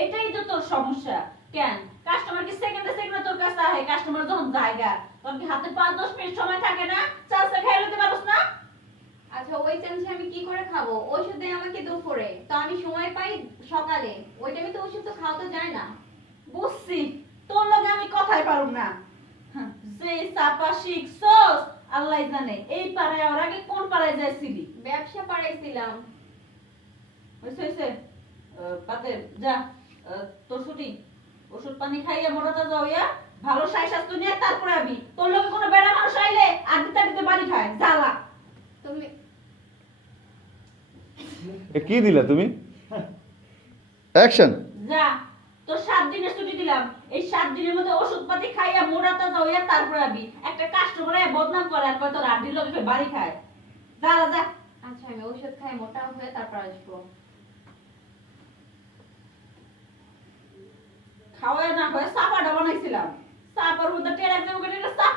এইটাই তো তোর সমস্যা। কেন কাস্টমার কি সেকেন্ডে সেকেন্ডে তোর কাছে আহে? কাস্টমার যখন জায়গা তোর কি হাতে 5-10 মিনিট সময় থাকে না? চালসা খাই লইতে পারোস না? আচ্ছা ওই চান্সে আমি কি করে খাবো? ওষুধ দেয় আমাকে দুপুরে, তো আমি সময় পাই সকালে। ওই টাইমে তো ওষুধ তো খাওয়া তো যায় না। বুঝছি, তোর লগে আমি কথাই পারুম না। হ্যাঁ, যে চাপা শিখছস আল্লাহ জানে। এই পাড়ায় আর আগে কোন পাড়ায় যাইছিলি? ব্যবসা পাড়াইছিলাম। হইছে পাতে যা, তোর ছুটি। ওষুধ পানি খাইয়া মোটাটা যাওয়া ভালো সাই স্বাস্থ্য নিয়ে তারপরে আবি। তোর লগে কোনো বেড়া মানুষ আইলে আড্ডি তাডিতে বাড়ি খায় জ্বালা। তুমি কি দিলা তুমি? অ্যাকশন। যা, তোর 7 দিনের ছুটি দিলাম। এই 7 দিনের মধ্যে ওষুধ পাতি খাইয়া মোটাটা যাওয়া তারপরে আবি। একটা কাস্টমার বদনাম করে আর কয় তোর আড্ডির লগে বাড়ি খায়। যা যা। আচ্ছা আমি ওষুধ খাই মোটা হয়ে তারপর আসবো। খাওয়া না হয় চাপাটা বানাইছিলাম। চাপার মধ্যে টেরা দেবো কেটে চা